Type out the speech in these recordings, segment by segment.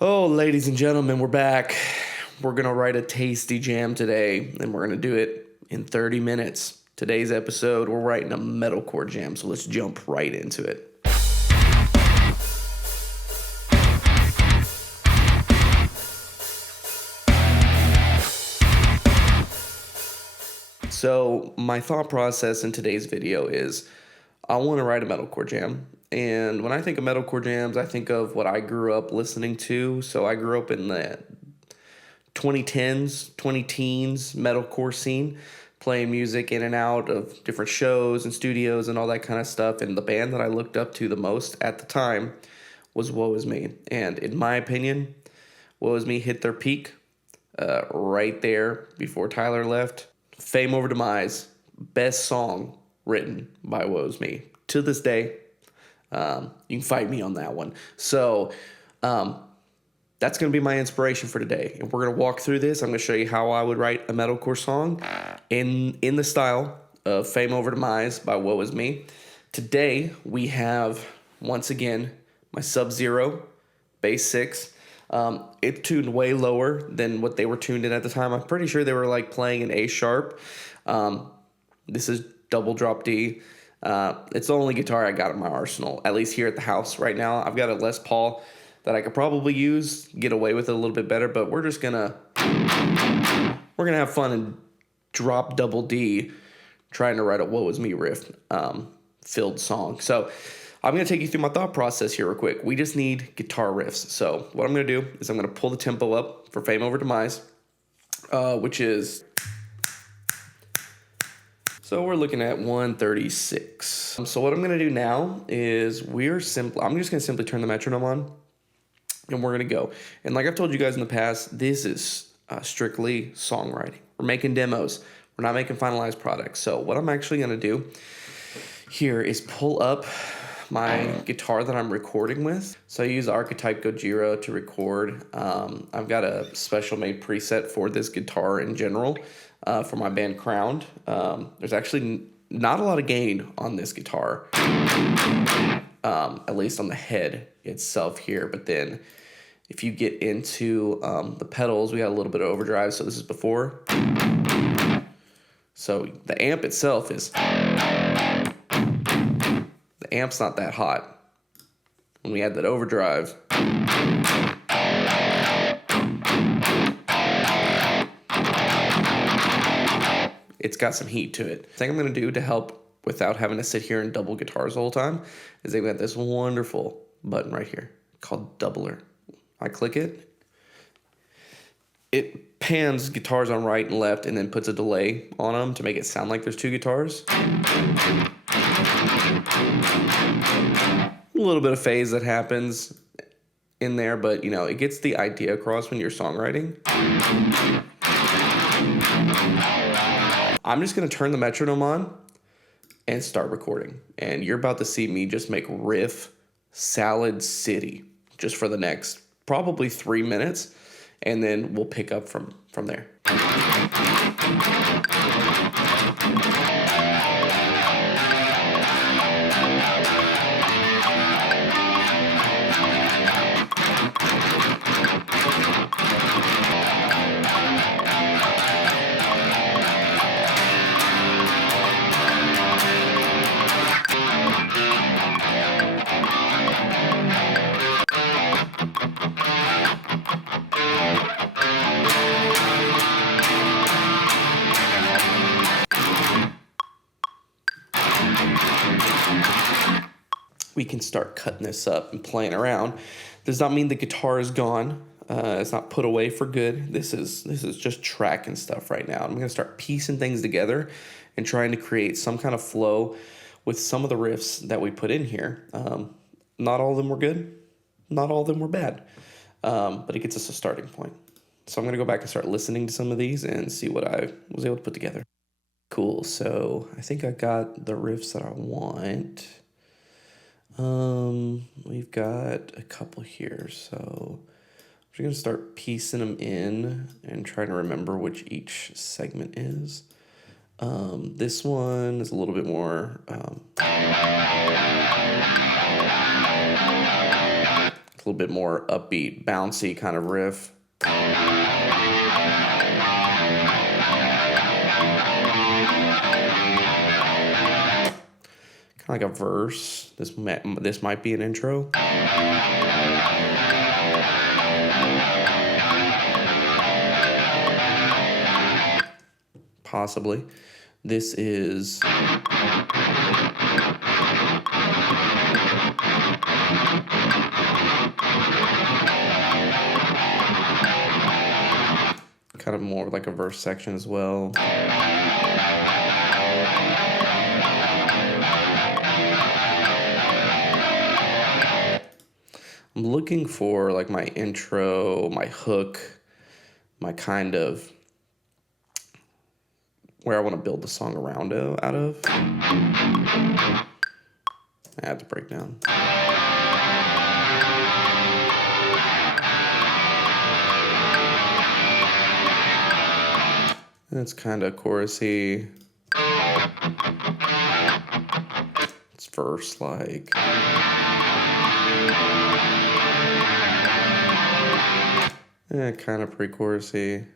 Oh, ladies and gentlemen, we're back. We're going to write a tasty jam today, and we're going to do it in 30 minutes. Today's episode, we're writing a metalcore jam, so let's jump right into it. So my thought process in today's video is I want to write a metalcore jam. And when I think of metalcore jams, I think of what I grew up listening to. So I grew up in the 2010s, 20-teens metalcore scene, playing music in and out of different shows and studios and all that kind of stuff. And the band that I looked up to the most at the time was Woe Is Me. And in my opinion, Woe Is Me hit their peak right there before Tyler left. Fame Over Demise, best song written by Woe Is Me. To this day, you can fight me on that one. So that's going to be my inspiration for today. And we're going to walk through this. I'm going to show you how I would write a metalcore song in the style of Fame Over Demise by Woe Is Me. Today, we have, once again, my Sub-Zero Bass 6. It tuned way lower than what they were tuned in at the time. I'm pretty sure they were like playing an A sharp. This is double drop D. It's the only guitar I got in my arsenal, at least here at the house right now. I've got a Les Paul that I could probably use, get away with it a little bit better, but we're gonna have fun and drop double D trying to write a Woe Is Me riff filled song. So I'm going to take you through my thought process here real quick. We just need guitar riffs. So what I'm going to do is I'm going to pull the tempo up for Fame Over Demise, which is, so we're looking at 136. So what I'm going to do now is I'm just going to simply turn the metronome on, and we're going to go. And like I've told you guys in the past, this is strictly songwriting. We're making demos. We're not making finalized products. So what I'm actually going to do here is pull up my guitar that I'm recording with. So I use Archetype Gojira to record. I've got a special made preset for this guitar in general for my band Crowned. There's actually not a lot of gain on this guitar, at least on the head itself here. But then if you get into the pedals, we got a little bit of overdrive. So this is before. So the amp itself is... The amp's not that hot. When we add that overdrive, it's got some heat to it. The thing I'm going to do to help without having to sit here and double guitars the whole time is they've got this wonderful button right here called Doubler. I click it. It pans guitars on right and left and then puts a delay on them to make it sound like there's two guitars. A little bit of phase that happens in there, but it gets the idea across when you're songwriting. I'm just going to turn the metronome on and start recording. And you're about to see me just make riff salad city just for the next probably 3 minutes. And then we'll pick up from there. We can start cutting this up and playing around. Does not mean the guitar is gone. It's not put away for good. This is just tracking stuff right now. I'm going to start piecing things together and trying to create some kind of flow with some of the riffs that we put in here. Not all of them were good. Not all of them were bad. But it gets us a starting point. So I'm going to go back and start listening to some of these and see what I was able to put together. Cool. So I think I got the riffs that I want. We've got a couple here, so we're going to start piecing them in and trying to remember which each segment is. This one is a little bit more, little bit more upbeat, bouncy kind of riff. Kind of like a verse. This might be an intro. Possibly. This is kind of more like a verse section as well. I'm looking for like my intro, my hook, my kind of where I want to build the song around out of. I have to break down. And it's kind of chorusy. It's verse-like. Yeah, kind of pre-chorusy.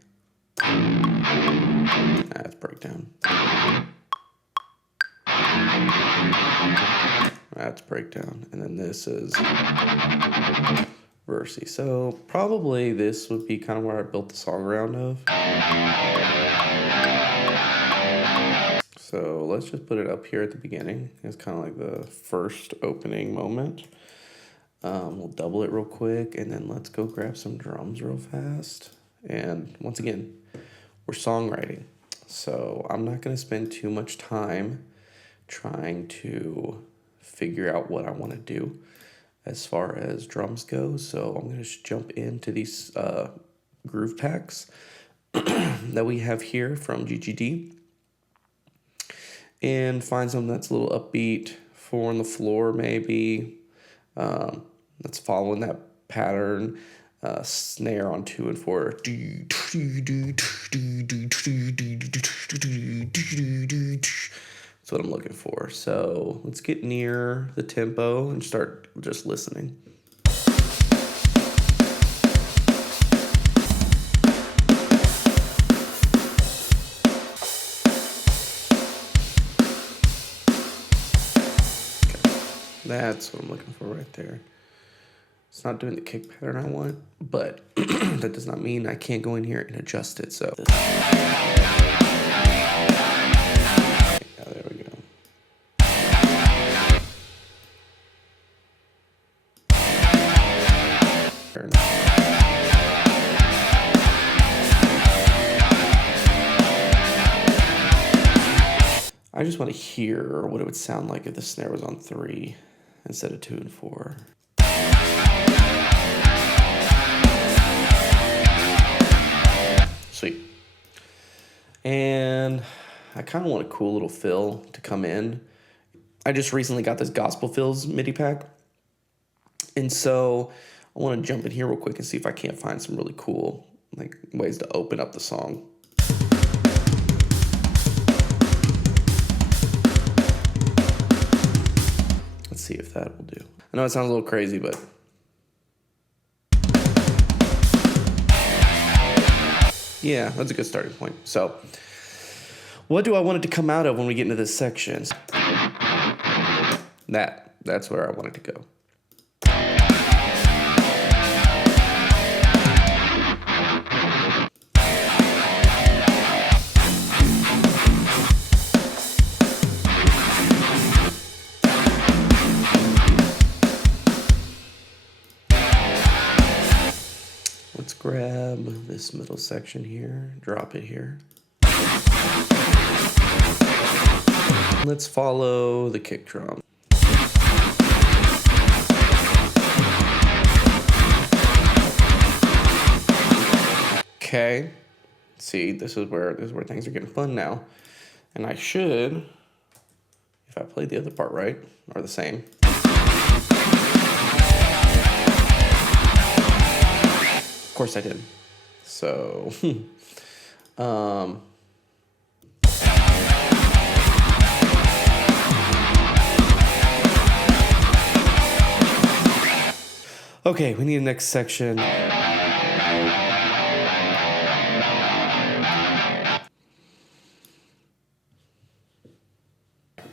That's breakdown. That's breakdown. And then this is versey. So probably this would be kind of where I built the song around of. So let's just put it up here at the beginning. It's kind of like the first opening moment. We'll double it real quick, and then let's go grab some drums real fast. And once again, we're songwriting. So I'm not going to spend too much time trying to figure out what I want to do as far as drums go. So I'm going to just jump into these groove packs that we have here from GGD and find something that's a little upbeat, 4 on the floor maybe. That's following that pattern. Snare on 2 and 4. That's what I'm looking for. So let's get near the tempo and start just listening. That's what I'm looking for right there. It's not doing the kick pattern I want, but that does not mean I can't go in here and adjust it. So yeah, there we go. I just want to hear what it would sound like if the snare was on 3 instead of 2 and 4. Sweet. And I kind of want a cool little fill to come in. I just recently got this Gospel Fills MIDI pack. And so I want to jump in here real quick and see if I can't find some really cool like ways to open up the song. Let's see if that will do. I know it sounds a little crazy, but yeah, that's a good starting point. So what do I want it to come out of when we get into this section? That's where I want it to go. Let's grab this middle section here, drop it here. Let's follow the kick drum. Okay, see, this is where things are getting fun now. And I should, if I played the other part right, or the same. Of course I did. So, Okay, we need a next section. I'm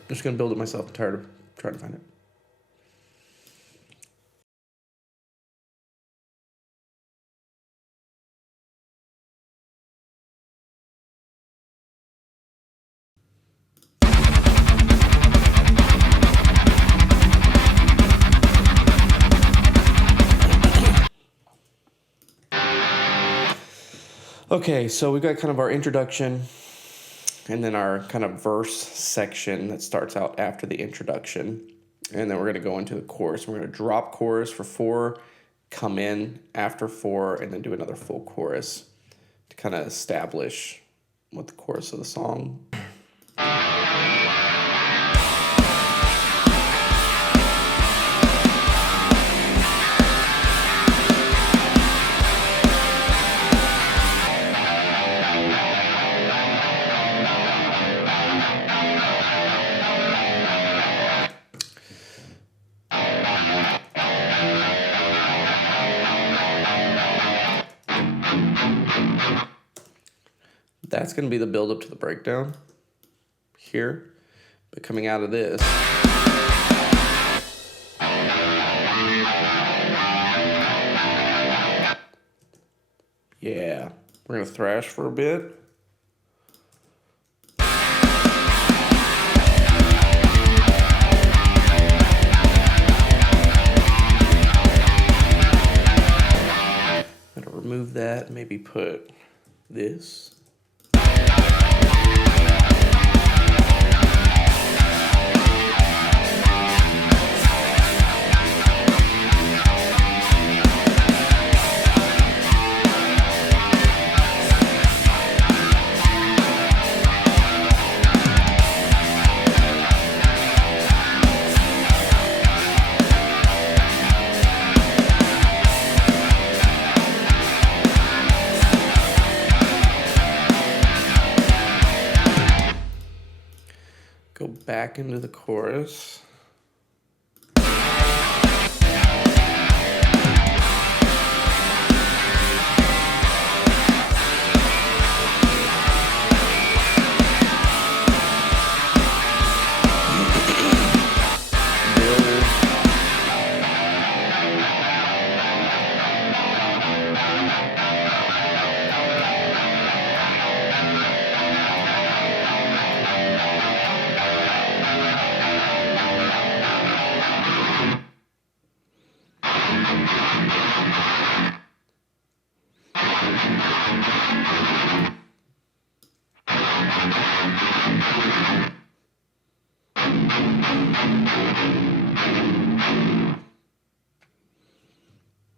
just gonna build it myself. I'm tired of trying to find it. Okay, so we've got kind of our introduction and then our kind of verse section that starts out after the introduction. And then we're going to go into the chorus. We're going to drop chorus for 4, come in after 4, and then do another full chorus to kind of establish what the chorus of the song. That's going to be the build up to the breakdown here. But coming out of this, yeah, we're going to thrash for a bit. I'm going to remove that, maybe put this. Go back into the chorus.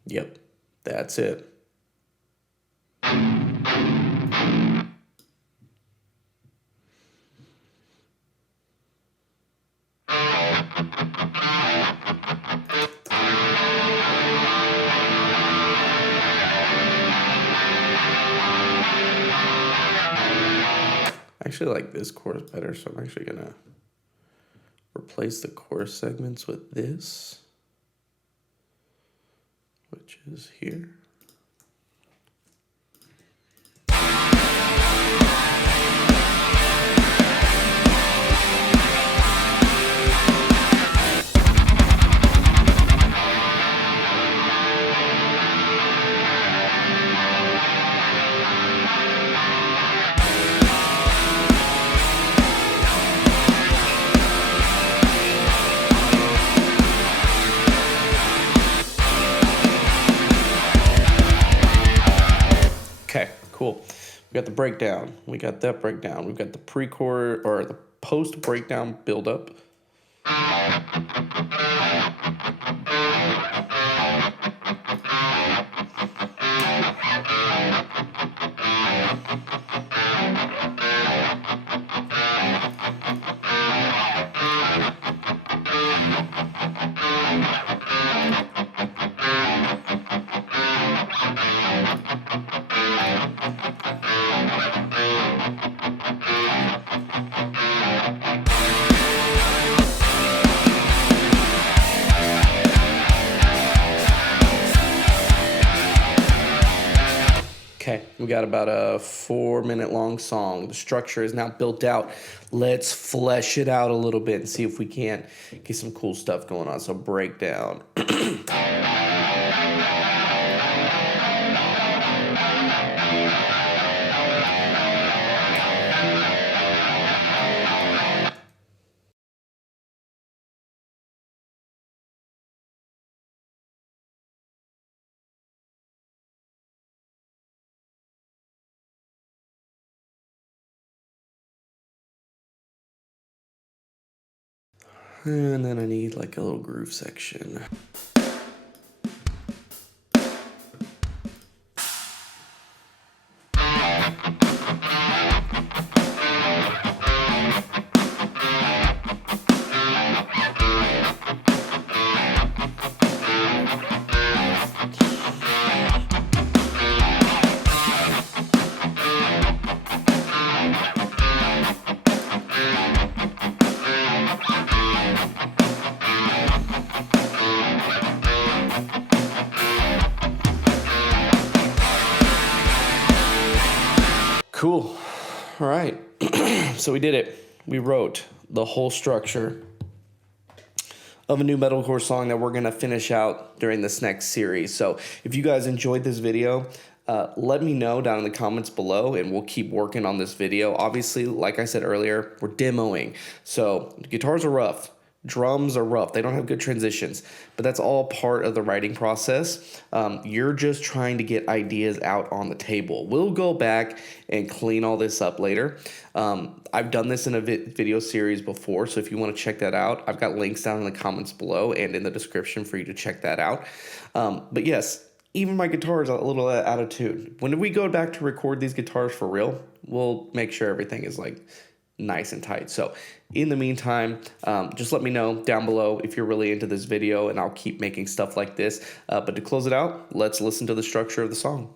Yep, that's it. I actually like this chorus better, so I'm actually gonna replace the chorus segments with this, which is here. Okay, cool. We got the breakdown. We got that breakdown. We've got the pre-chorus or the post-breakdown build-up. Okay, we got about a 4-minute long song. The structure is now built out. Let's flesh it out a little bit and see if we can't get some cool stuff going on. So breakdown. And then I need like a little groove section. Cool. All right. So we did it. We wrote the whole structure of a new metalcore song that we're going to finish out during this next series. So if you guys enjoyed this video, let me know down in the comments below, and we'll keep working on this video. Obviously, like I said earlier, we're demoing. So the guitars are rough. Drums are rough. They don't have good transitions, but that's all part of the writing process. You're just trying to get ideas out on the table. We'll go back and clean all this up later. I've done this in a video series before, so if you want to check that out, I've got links down in the comments below and in the description for you to check that out. But yes, even my guitar is a little out of tune. When we go back to record these guitars for real, we'll make sure everything is like nice and tight. So in the meantime, just let me know down below if you're really into this video, and I'll keep making stuff like this. But to close it out, let's listen to the structure of the song.